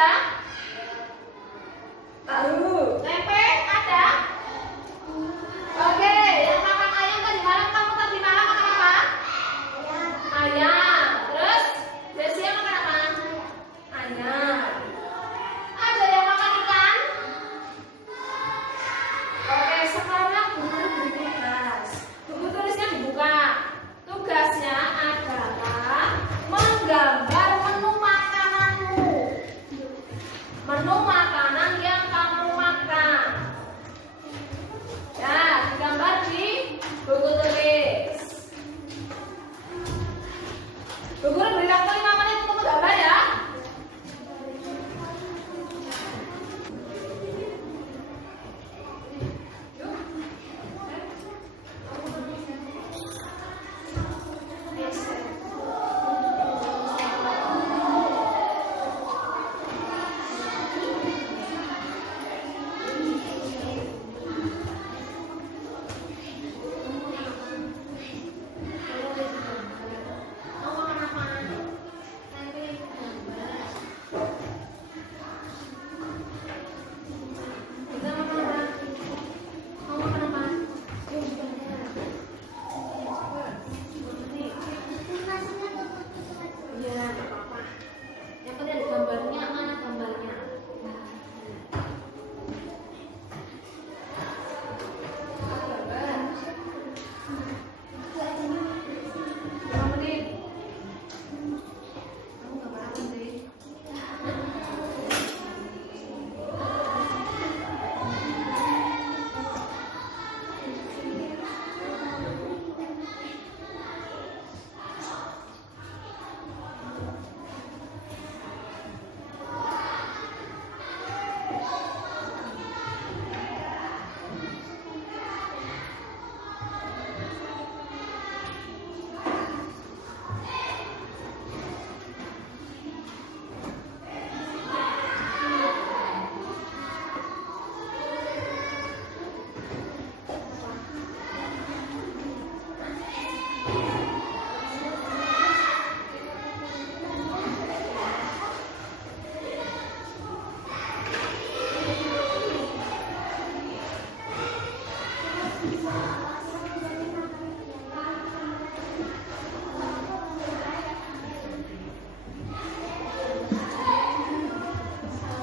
ada? Tahu. Tempe ada? Oke, yang makan ayam tadi malam kamu tadi malam makan apa? Ayam. Terus Desia makan apa? Ayam. Ada yang makan ikan? Oke, sekarang buku beri tugas. Buku tulisnya dibuka. Tugasnya adalah menggambar menu makananmu. Menu makanan yang kamu makan. Ya, digambar di buku tulis. Bu Guru beri waktu 5 menit untuk menggambar ya.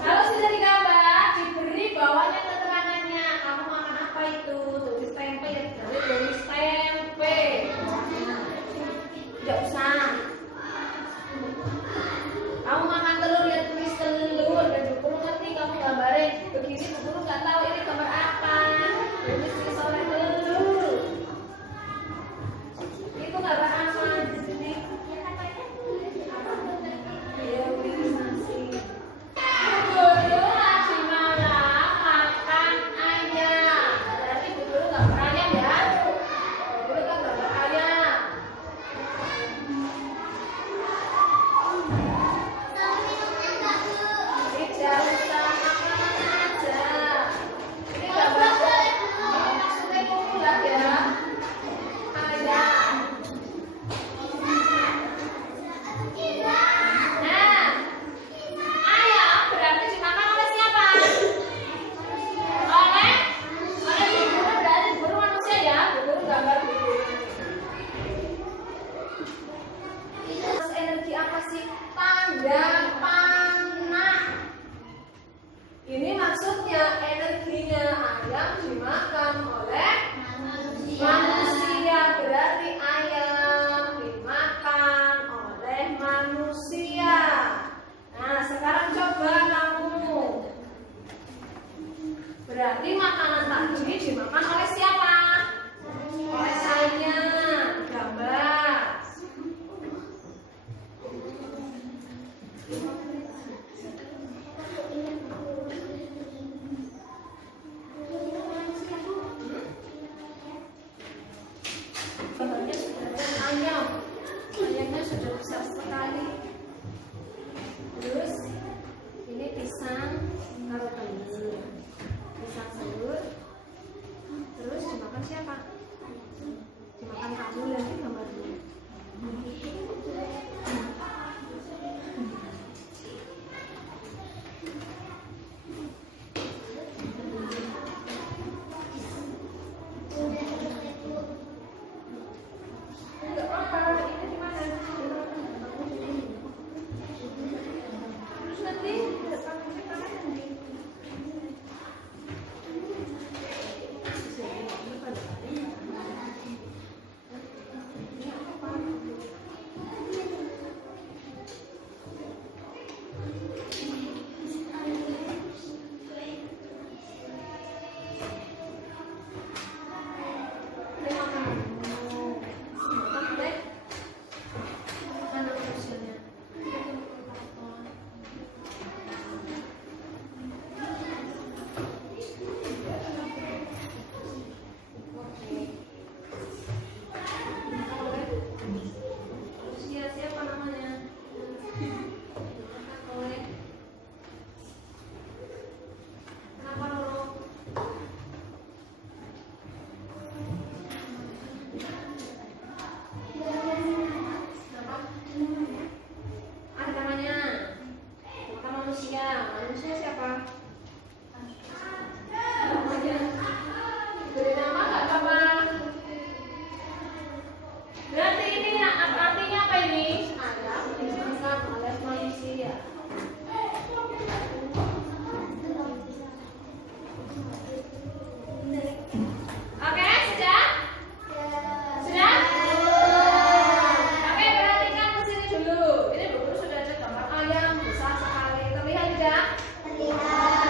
Kalau sudah digambar, diberi bawahnya keterangannya. Kamu makan apa itu? Tulis tempe ya, tulis tempe. Tidak usah. Kamu makan telur ya, tulis telur. Dan Bu Guru ngerti kamu gambarin. Begini Bu Guru nggak tahu ini gambar apa. Tulis oleh telur. Itu gambar apa di sini? Biomisasi. Bu Guru tadi malam makan ayam. Berarti Bu Guru gambar ayam ya. Bu Guru kan gambar ayam. Tidak usah makanan aja. Ini gambar maksudnya bulat ya. Ayam. Nah, ayam berarti dimakan oleh siapa? Oleh Bu Guru, berarti Bu Guru manusia ya. Bu Guru gambar Bu Guru. Mas, energi apa sih? Tanda panah. Ini maksudnya energinya ayam dimakan oleh manusia. Berarti ayam dimakan oleh manusia. Nah, sekarang coba kamu. Berarti makanan tadi dimakan oleh siapa? Oleh saya. Gambar. Gambarnya sudah ada ayam. Ayamnya sudah besar sekali. Terus ini pisang taruh telur. Pisang telur. Terus dimakan siapa? Dimakan kamu nanti gambar dulu. manusia. Manusia siapa? Beri nama nggak apa-apa. Berarti ini artinya apa ini? Ayam dimakan oleh manusia. Oke, sudah? Sudah? Oke, perhatikan ke sini dulu. Ini Bu Guru sudah ada gambar ayam besar sekali. Terlihat tidak? Terlihat.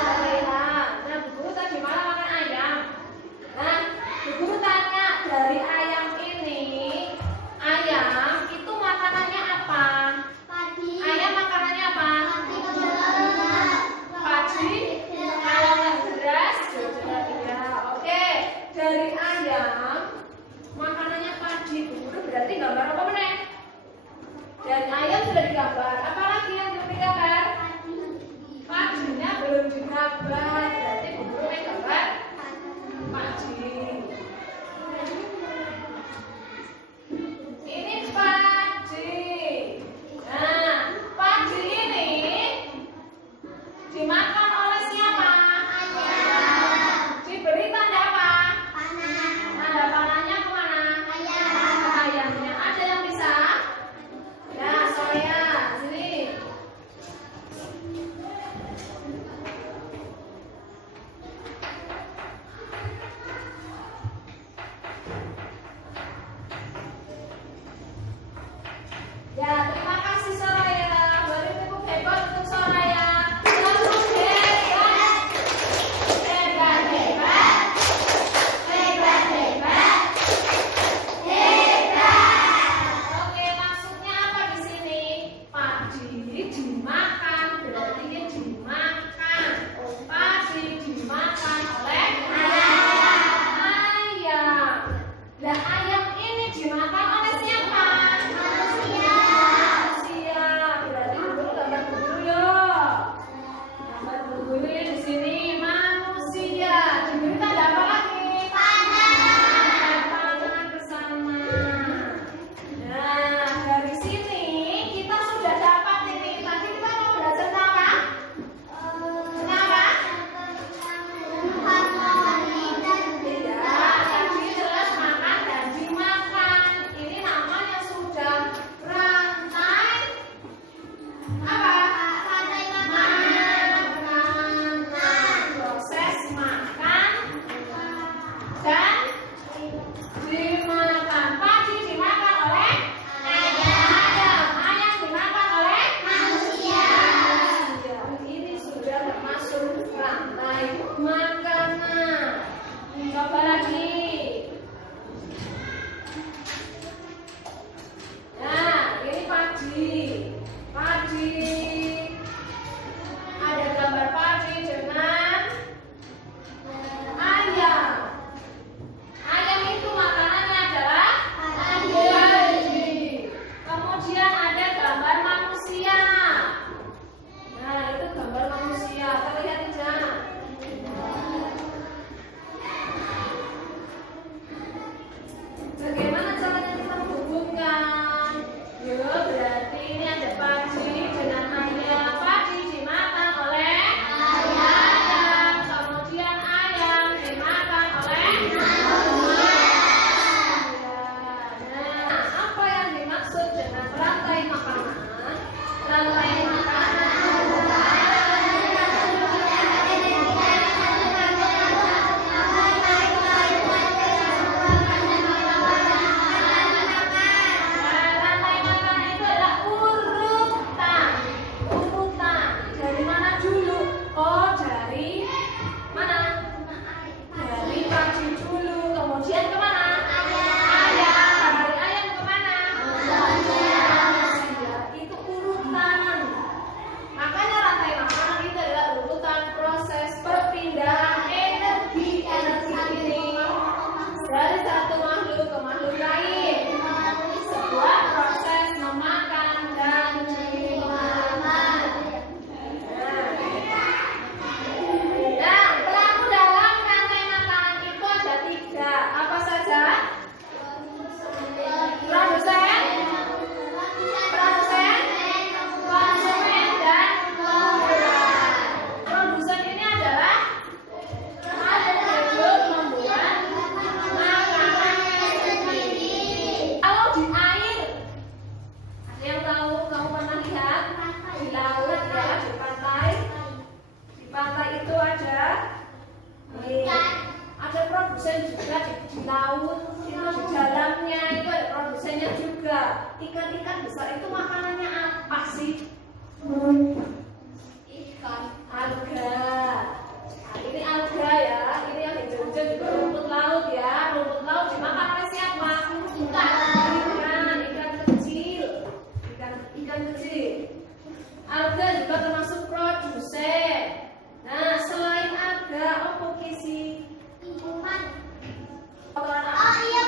juga termasuk produsen. Nah, selain ada apa sih?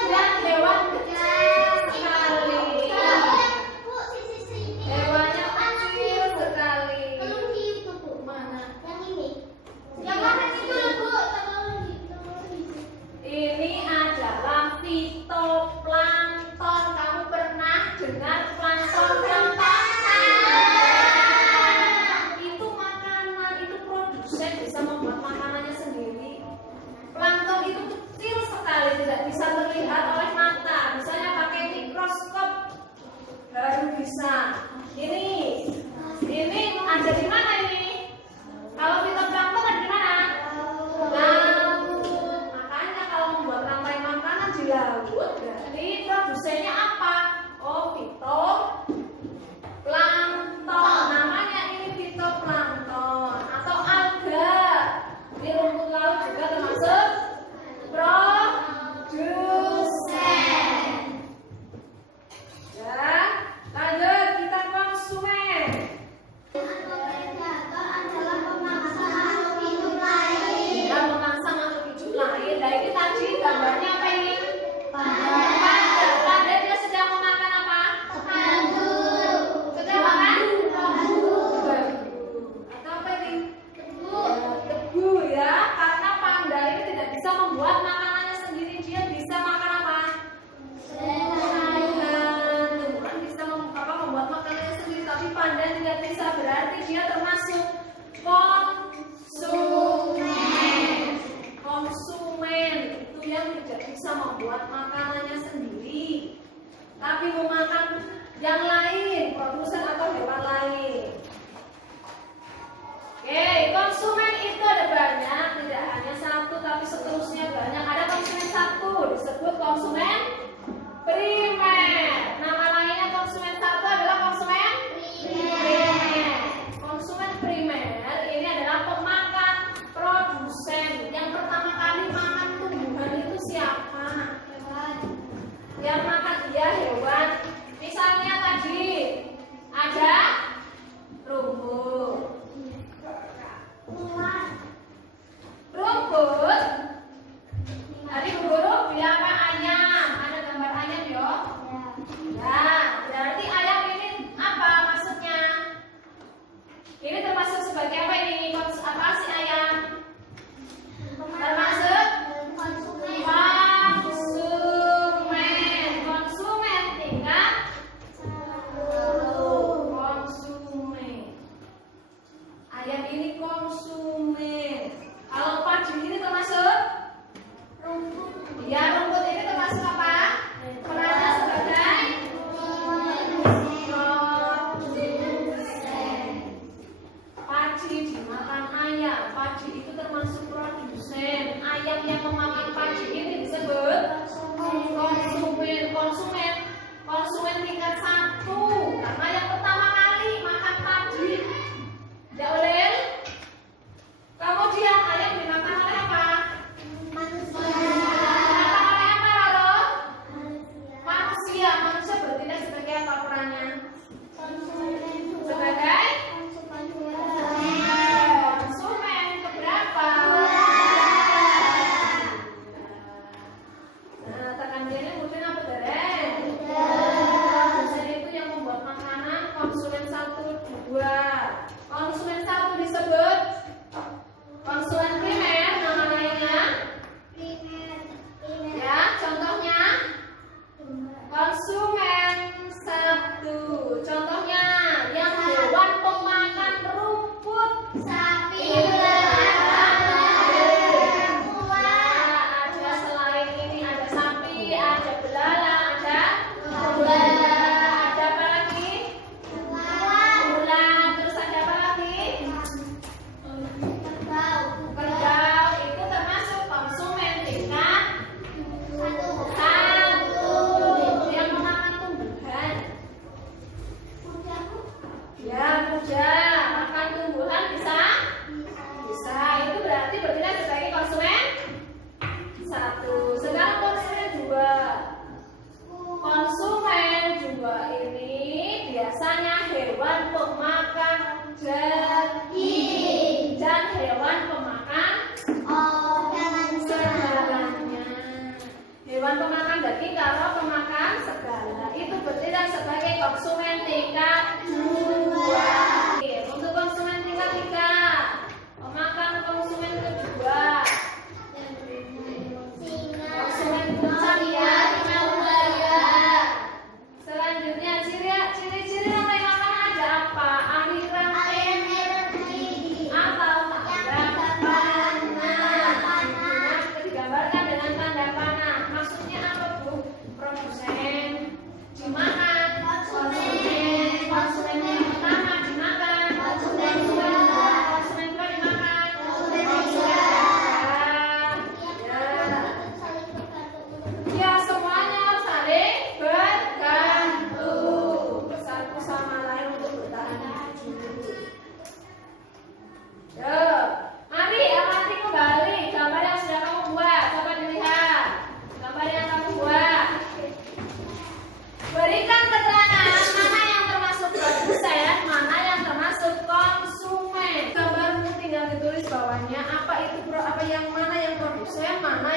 Dan hewan kecil sekali. Hewannya kecil sekali. Mana? Ini adalah fitoplankton. Kamu pernah dengar plankton? Itu makanan, itu produsen bisa membuat makanannya sendiri. Plankton itu kecil sekali, tidak bisa terlihat oleh mata. Misalnya pakai mikroskop baru bisa. Ini ada di mana ini? Kalau fitoplankton ada di mana? Laut. Makanya kalau membuat rantai makanan di laut, berarti produsennya apa? Oh, fitoplankton. Namanya ini fitoplankton atau alga. Ini rumput laut juga termasuk produsen. Ya, lanjut kita konsumen. Ya, memangsa makhluk hidup lain. Nah, ini tadi gambarnya apa ini? Panda. Dia sedang memakan apa? Sedang makan? Atau apa ini? Tebu ya. Karena panda ini tidak bisa membuat makanannya sendiri. Dia bisa makan apa? Tumbuhan bisa membuat makanannya sendiri. Tapi panda tidak bisa. Berarti dia termasuk konsumen itu yang tidak bisa membuat makanannya sendiri, tapi memakan yang lain, produsen atau hewan lain. Oke, konsumen itu ada banyak, tidak hanya satu, tapi seterusnya banyak. Ada konsumen satu disebut konsumen primer. Nama lainnya konsumen satu adalah konsumen primer. Konsumen primer ini adalah pemakan produsen. Yang pertama kali makan tumbuhan itu siapa? Yang makan dia hewan. Misalnya tadi ada rumput. Tadi guru bilang apa? Ayam. Ada gambar ayam yo. Nah, berarti ayam ini apa maksudnya? Ini termasuk sebagai apa ini? Apa sih ayam? Termasuk konsumen. Konsumen tingkat konsumen. Ayam ini konsumen. Kalau padi ini termasuk rumput. Ya, rumput ini termasuk apa? Perannya sebagai produsen. Padi dimakan ayam. Padi itu termasuk produsen. Ayam yang memakan padi ini disebut konsumen tingkat satu. Karena yang pertama kali makan padi. Ya, Ulil. Kemudian ayam dimakan oleh apa? Manusia. Dimakan oleh apa, Roro? Manusia. Manusia bertindak sebagai apa perannya? Sebagai konsumen keberapa? Nah, tekan dia ini mungkin apa, Deren? Produsen itu yang membuat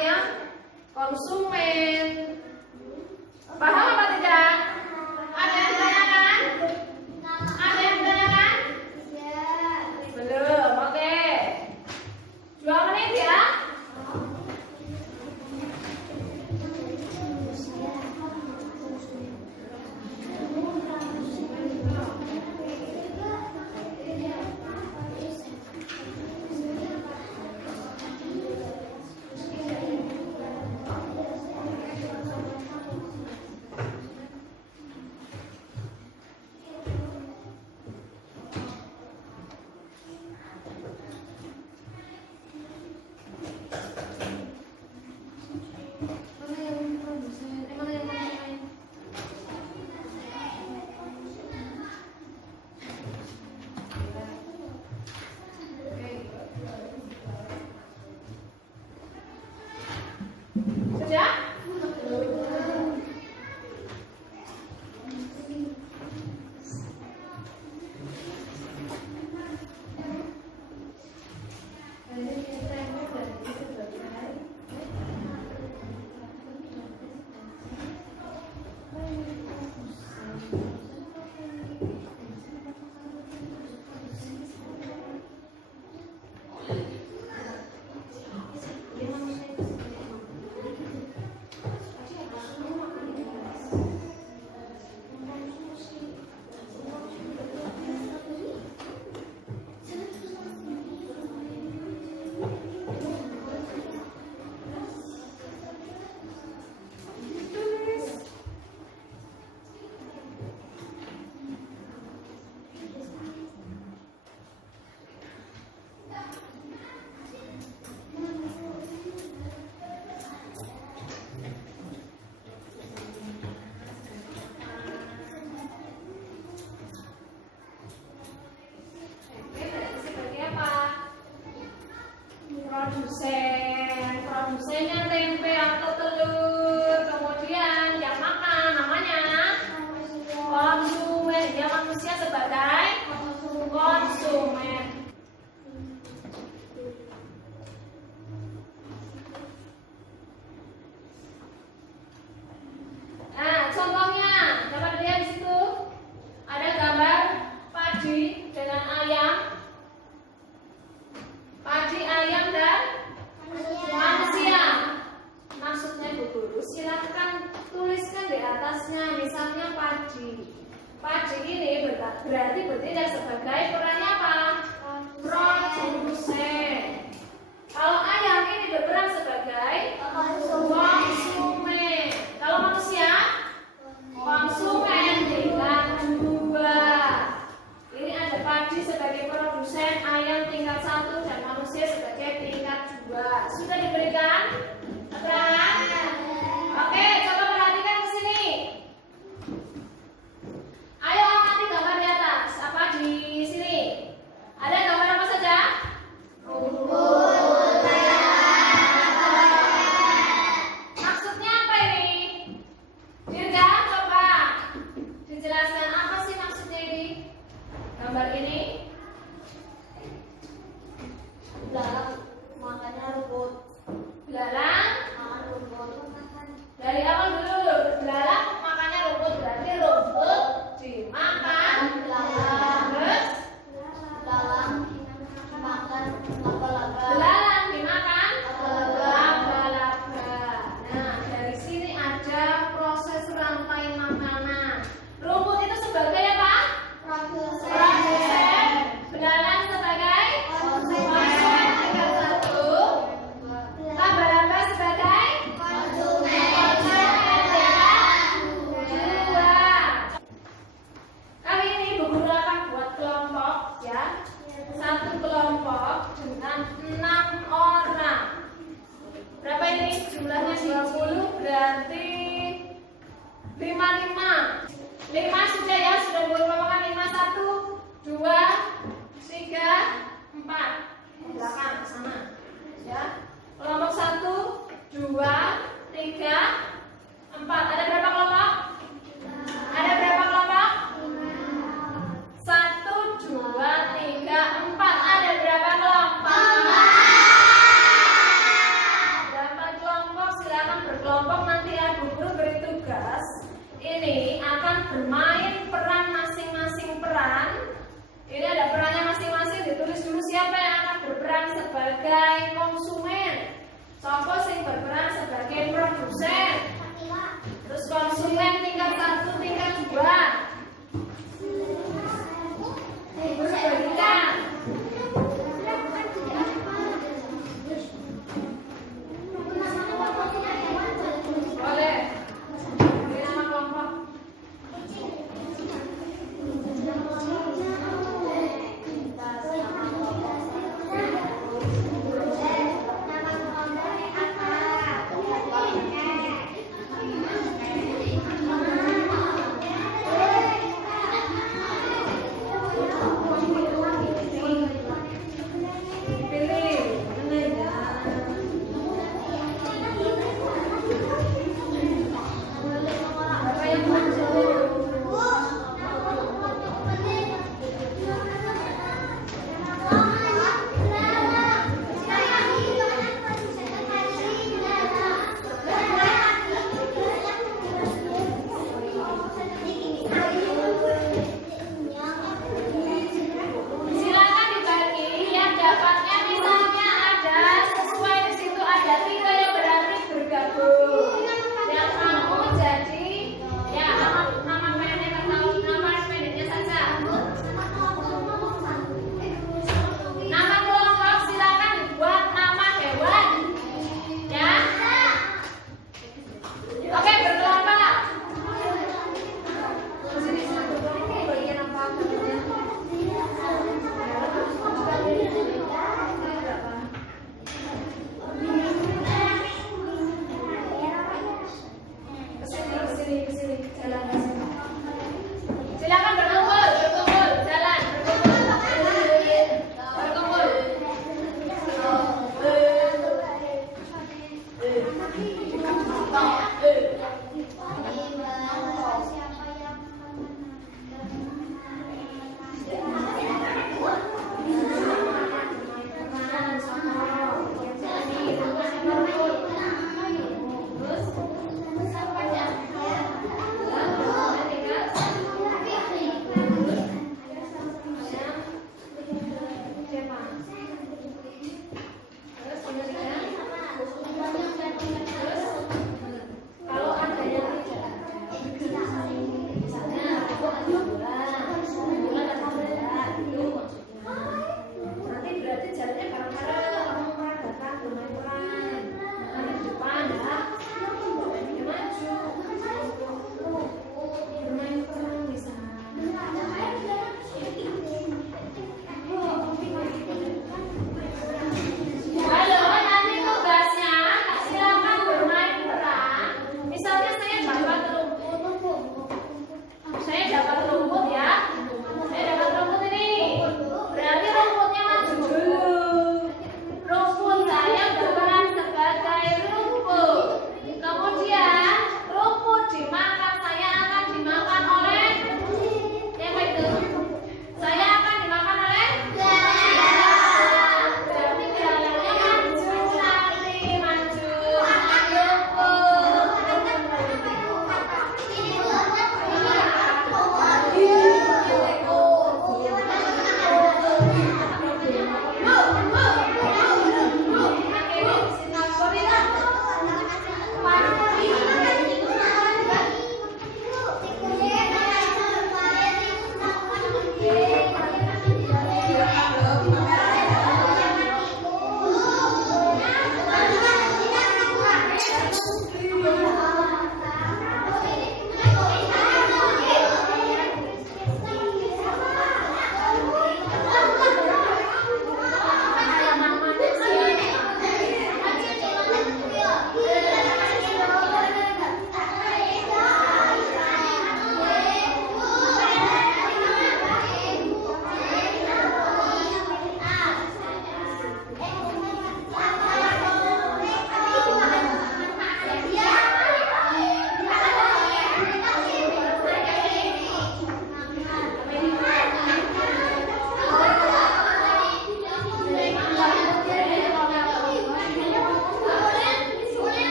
yang konsumen. Paham apa tidak? Ada yang tanyakan? Ada yang tanyakan? Belum, oke. 2 menit ya. Sudah? Produsennya tempe atau telur, kemudian yang makan namanya konsumen, dia manusia sebagai konsumen. Nah, contohnya dapat dilihat di situ ada gambar padi dengan ayam, padi, ayam dan manusia. Maksudnya Bu Guru, silahkan tuliskan di atasnya, misalnya padi. Padi ini berarti bertindak sebagai perannya apa? Produsen. Kalau ayam ini berperan sebagai konsumen. Kalau manusia, konsumen tingkat 2. Ini ada padi sebagai produsen, ayam tingkat 1 dan manusia sebagai tingkat 2. Sudah diberikan keterangan? Oke, coba perhatikan ke sini. Ayo amati gambar di atas. Apa di sini? Ada gambar apa saja? Rumput. Maksudnya apa ini? Dirga, coba dijelaskan apa sih maksudnya ini? Gambar ini? Belalang makannya rumput. Belalang makan rumput. Dari awal dulu, belalang makannya rumput, berarti rumput dimakan belalang. Terus belalang makan laba-laba. Belalang dimakan laba-laba. Nah, dari sini ada proses rantai makanan. Rumput itu sebagai apa? Produsen. Belalang sebagai konsumen tingkat 1. Laba-laba sebagai konsumen tingkat 2. Kali ini Bu Guru akan buat kelompok ya. Satu kelompok dengan 6 orang. Berapa ini? Jumlahnya 20 berarti 55. 5 sudah ya, sudah Bu Guru kelompokkan 5. 1, 2, 3, 4. Ke belakang ke sana. Ya. Kelompok 1, 2, 3, 4. Ada berapa kelompok? Ada berapa kelompok? 1, 2, 3, 4. Ada berapa kelompok? 4 kelompok. sebagai konsumen. Sopo sing berperan sebagai produsen. Terus konsumen tingkat 1, tingkat 2. Berbalikan. Boleh. Beri nama kelompok.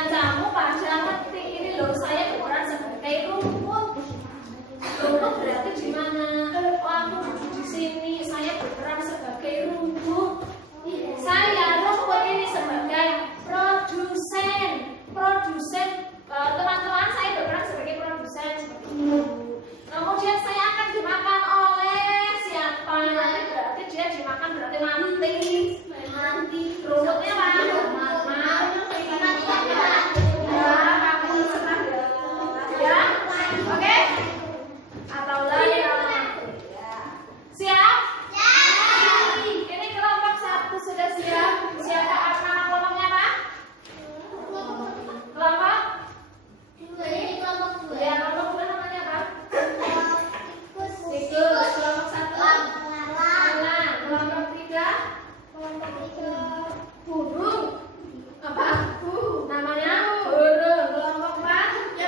kancamu pada ngerti ini loh, saya berperan sebagai rumput. Rumput berarti gimana? Oh, aku duduk di sini, saya berperan sebagai rumput. Saya rumput ini sebagai produsen. Teman-teman, saya berperan sebagai produsen seperti itu. Kemudian saya akan dimakan oleh siapa? Nanti berarti dia dimakan berarti mati. Rumputnya apa? Ya, oke? Atau lain? Siap? Ini kelompok 1 sudah siap. Siapa nama kelompoknya apa? Kelompok? Ya, kelompok 2 namanya apa? Tikus. Kelompok 1? Elang. Kelompok 3? Burung. Apa? Namanya burung. Kelompok 4?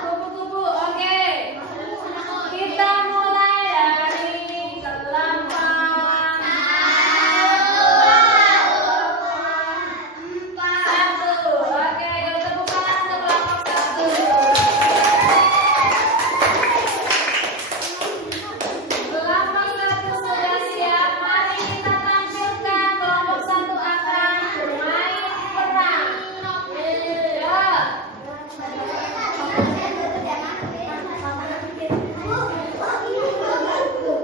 Kupu-kupu. Oke. Kita mulai dari kelompok 1. Oke, tepuk tangan untuk kelompok 1. Kelompok 1 sudah siap. Mari kita tampilkan kelompok 1 akan bermain perang. Ya.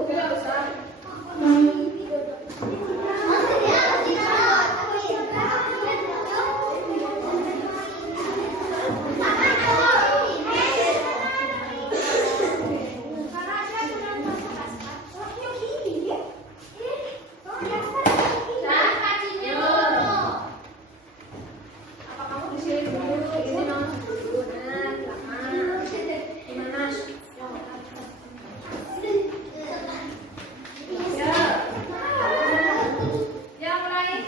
Tidak usah. Apa kamu di sini dulu? Ini mau dulu. Nah, silakan. Gimana? Ya. Ya, mulai.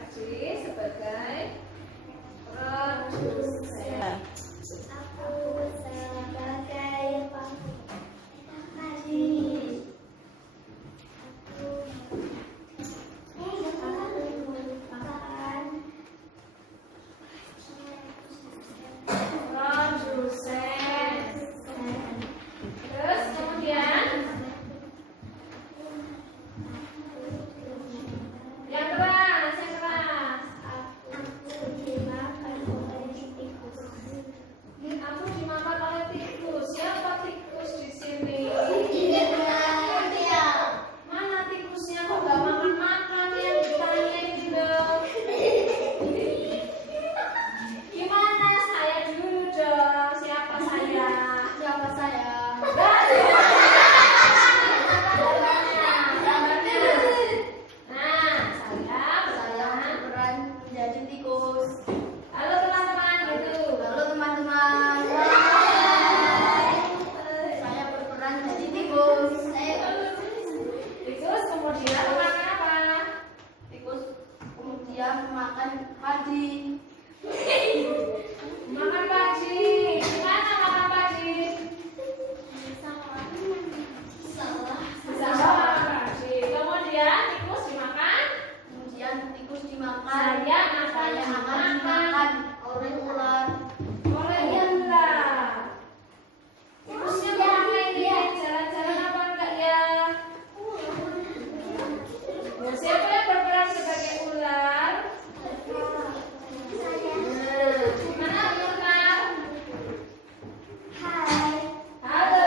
Aji sebagai produsen. Produsen. Terus kemudian yang keras, yang keras. Aku dimakan oleh tikus. Siapa tikus di sini? Mana tikusnya? Kok gak makan-makan? Yang ditanyain dong. Gimana? Saya dulu dong. Siapa saya? Nah, saya berperan menjadi tikus. Halo teman-teman, gitu. Saya berperan jadi tikus. Tikus kemudian makan apa? Tikus kemudian makan padi. Makan padi. Gimana makan padi? Bisa makan padi. Kemudian tikus dimakan. Kemudian tikus dimakan. Saya akan dimakan oleh ular. oleh ular. Tikusnya kemana ini? Jalan-jalan apa enggak ya? Nah, siapa yang berperan sebagai ular? Mana ular? Halo.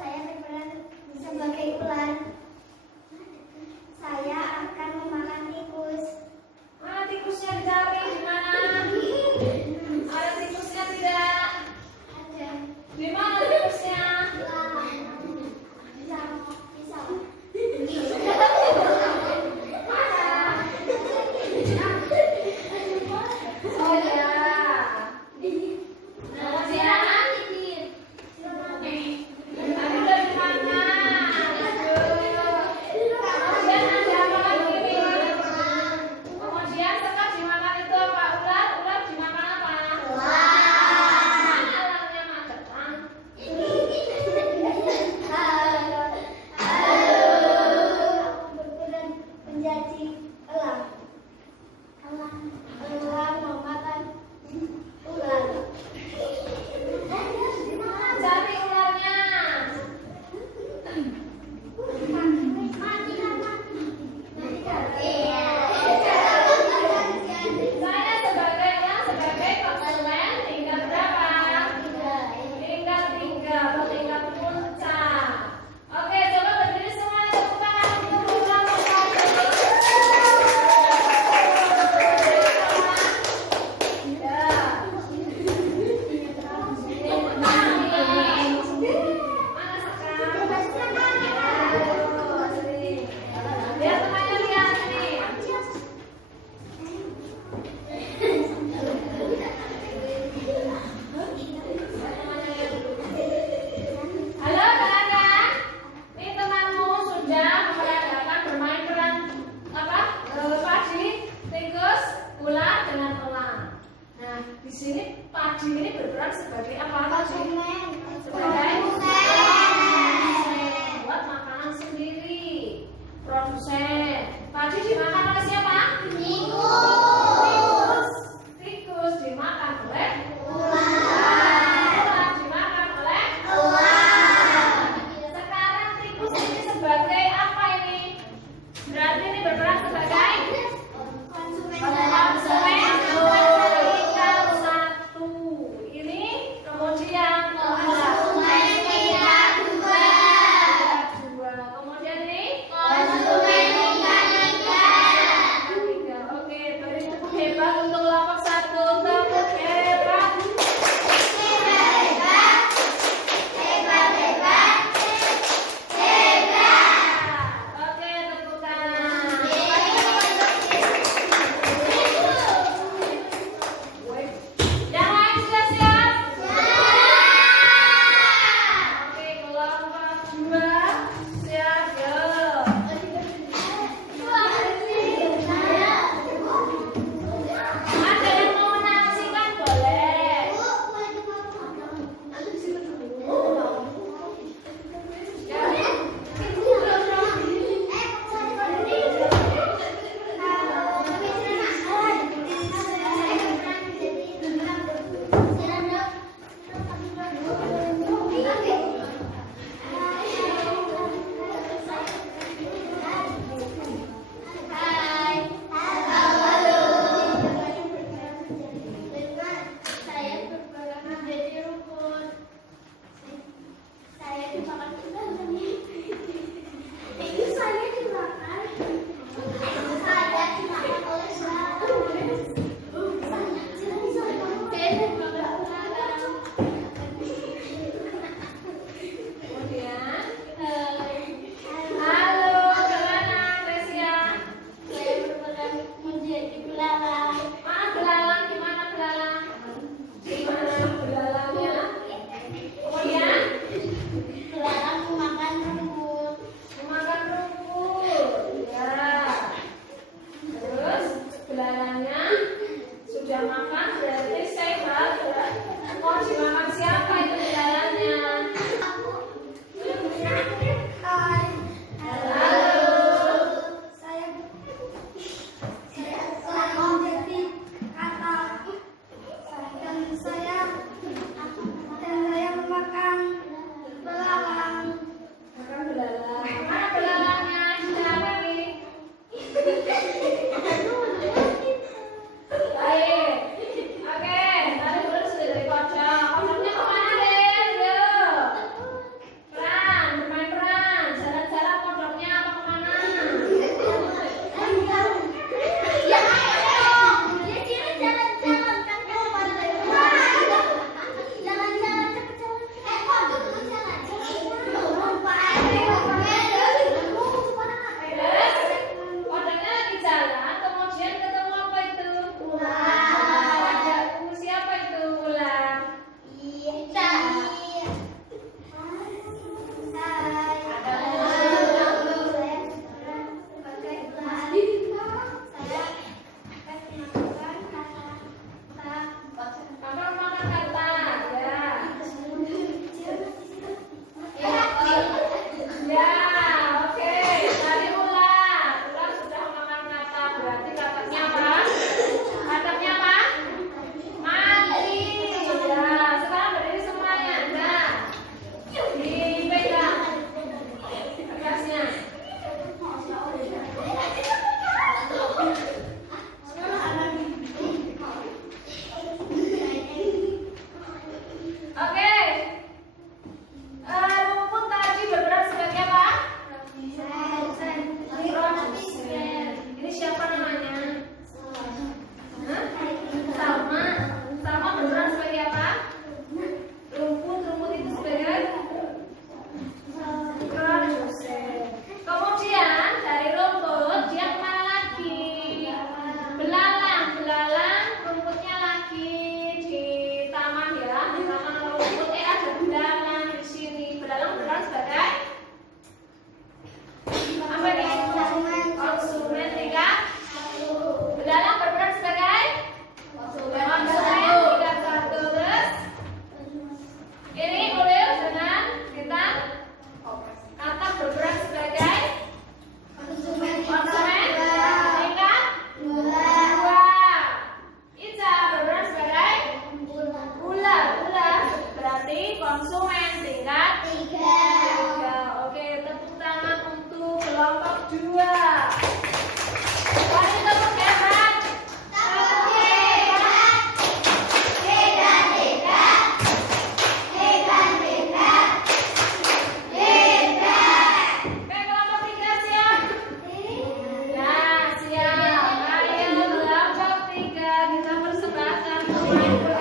Saya berperan sebagai ular. Saya akan memakan tikus. Mana tikusnya dicari? Di sini Padi ini berperan sebagai apa? Konsumen. Sebagai produsen buat makanan sendiri. Produsen. Padi dimakan oleh siapa? Tikus. Tikus dimakan oleh ular dimakan oleh sekarang tikus ini sebagai apa ini? Berarti ini berperan sebagai Konsumen. konsumen ikan satu. Ini kemudian Konsumen ikan dua. dua. Kemudian ini Konsumen ikan tiga. tiga. Oke, beri tepuk hebat untuk kelompok satu. Tepuk hebat. Oke, tepuk tangan. Yang lain sudah siap? Oke, kelompok dua siap, yuk. Ada yang mau menyaksikan boleh. Saya berperan menjadi rumput. Saya dimakan itu saya dimakan. Saya dimakan oleh siapa? Kemudian, halo, gimana, Gresia? Saya berperan menjadi belalang. Belalang, gimana belalang? Gimana belalangnya? Kemudian, Belalang memakan rumput. memakan rumput. Ya. Terus, belalangnya sudah makan, berarti sehat. Mau dimakan siapa itu belalangnya? Hai. Halo. Saya telah Iya,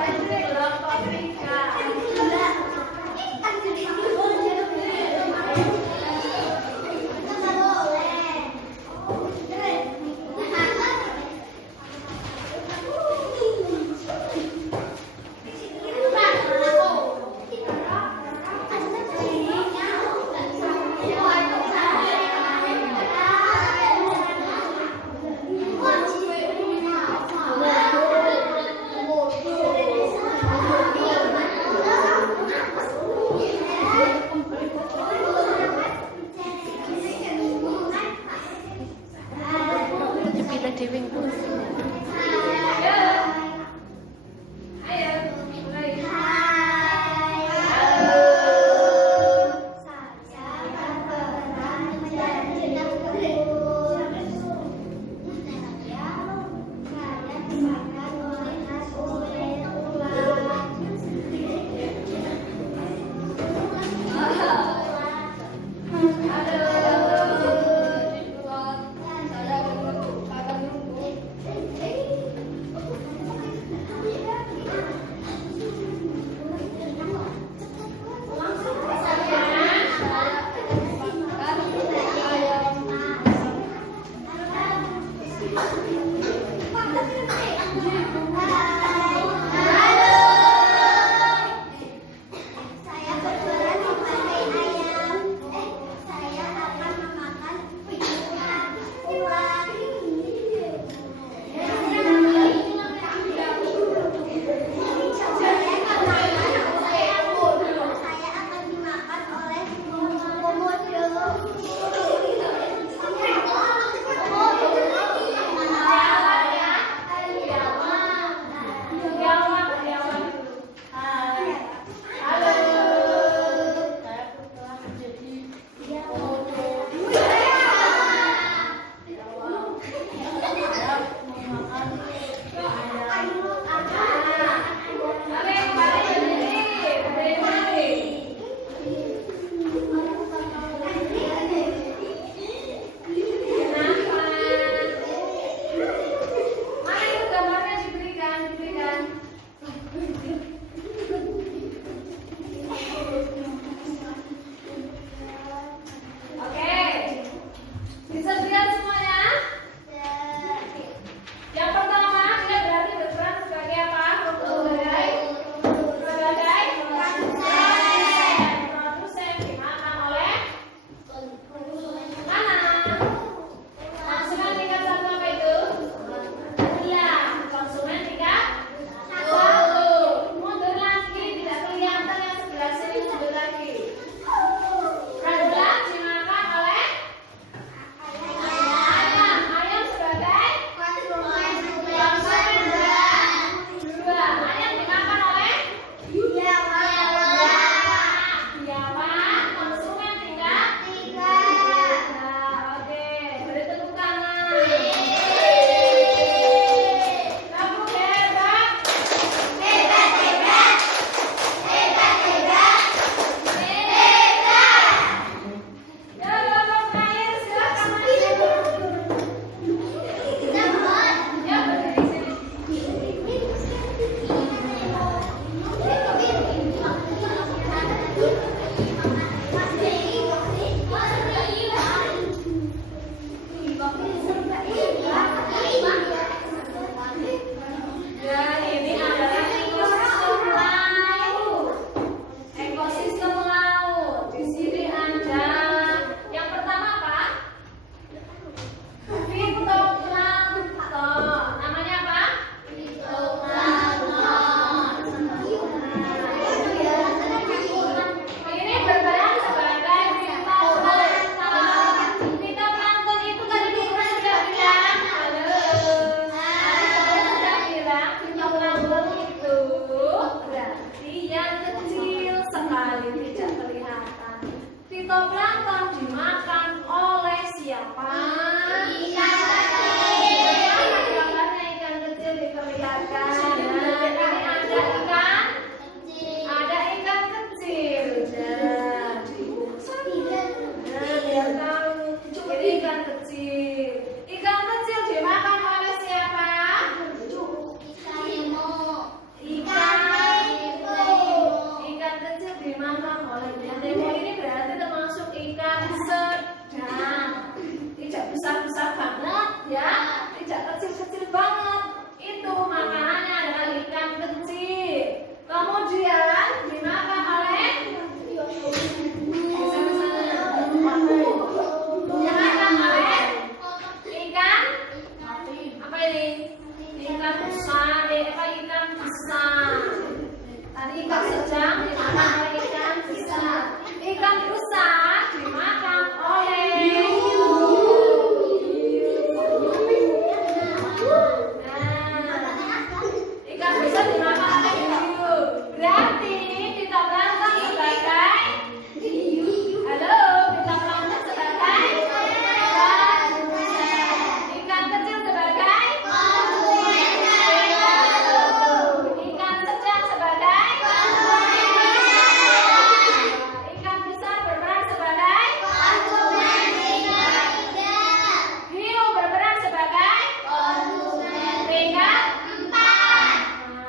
Ikan besar, ikan besar. Tadi ikan sedang dimakan oleh ikan besar. Ikan besar dimakan oleh hiu. Ikan besar dimakan oleh hiu. Berarti kita perancang sebagai halo, kita perancang sebagai ikan kecil sebagai ikan sedang sebagai ikan besar berperan sebagai hiu berperan sebagai peringkat 4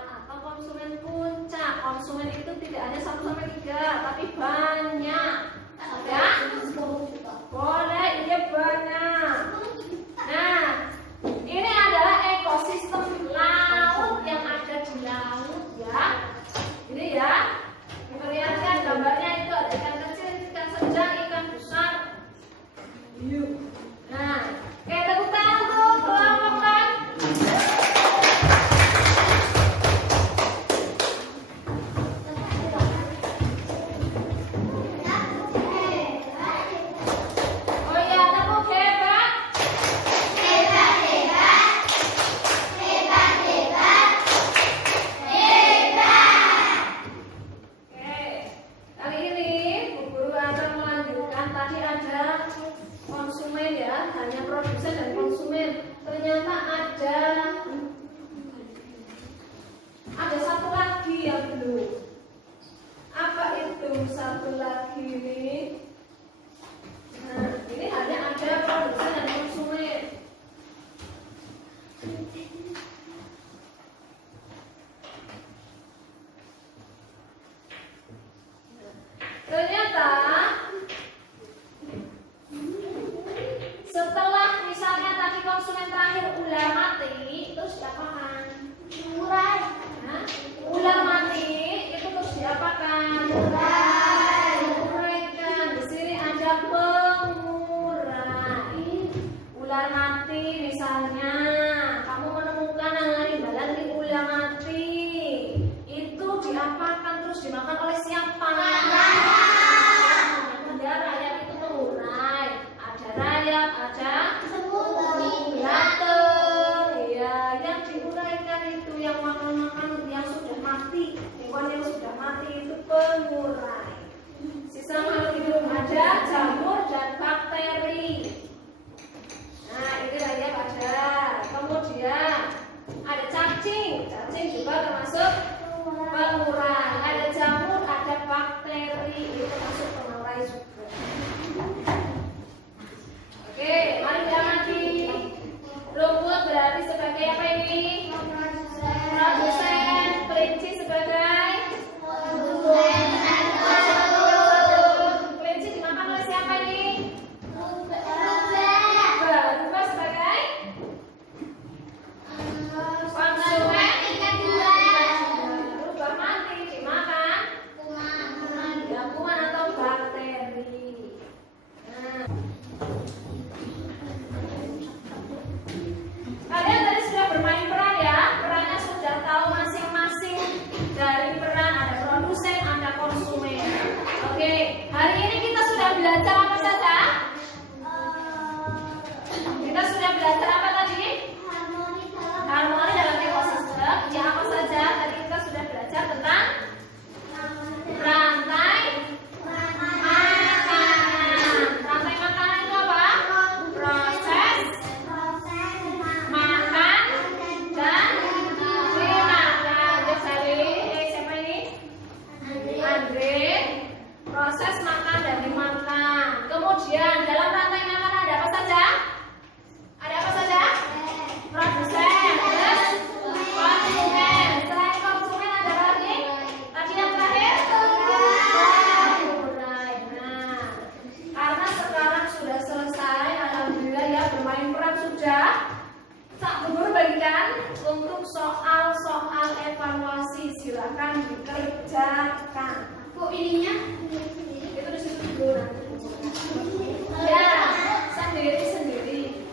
atau konsumen puncak. Konsumen itu tidak hanya 1 sampai 3 tapi banyak. Ya? Boleh, iya banyak. Nah, ini adalah ekosistem laut yang ada di laut ya. Ini ya. Diperlihatkan gambarnya itu ada ikan kecil, ikan sedang, ikan besar. Yuk. Nah, oke, tepuk tangan untuk kelompok. Oh iya, tepuk hebat. Oke, kali ini Bu Guru akan melanjutkan. Tadi ada konsumen ya, hanya produsen dan konsumen. Ternyata ada satu lagi yang belum. Apa itu satu lagi ini? Nah, ini hanya ada produsen dan konsumen. Ternyata setelah misalnya tadi konsumen terakhir ular mati, terus diapakan? Nah, ular mati itu terus diapakan? Diuraikan. Di sini ada pengurai. Ular mati misalnya, kamu menemukan imbalan di ular mati, itu diapakan terus dimakan oleh siapa? Ya, rayap itu mengurai. Ada rayap, ada lateng. Ya, yang diuraikan itu yang makan-makan yang sudah mati, hewan yang sudah mati itu pengurai. Sisa makhluk hidup ada jamur dan bakteri. Nah, ini rayap ada. Kemudian ada cacing. Cacing juga termasuk pengurai. Ada jamur, ada bakteri, itu termasuk pengurai juga. Oke, mari kita amati. Rumput berarti sebagai apa ini? Produsen. Kelinci sebagai kelinci dimakan oleh siapa ini? Berubah sebagai konsumen. Berubah mati dimakan ya, kuman atau bakteri. Nah, kalian tadi sudah bermain peran ya, perannya sudah tahu masing-masing dari peran, ada produsen, ada konsumen. Oke, hari ini kita sudah belajar apa saja? Kita sudah belajar apa tadi? Harmoni dalam ekosistem. Ya, apa saja? Tadi kita sudah belajar tentang rantai makanan. Rantai makanan itu apa? Proses makan dan dimakan. Dari siapa ini? Andre. Proses makan dan dimakan. Kemudian dalam rantai makanan ada apa saja? Ada apa saja? Produsen, terus konsumen. Selain konsumen ada apa lagi? Tadi yang terakhir? Pengurai. Nah, karena sekarang sudah selesai, alhamdulillah ya, bermain peran sudah. Tak Guru bagikan untuk soal-soal evaluasi, silakan dikerjakan. Kok ininya? Itu di situ dulu nanti. Ya, sendiri-sendiri.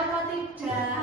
apa tidak?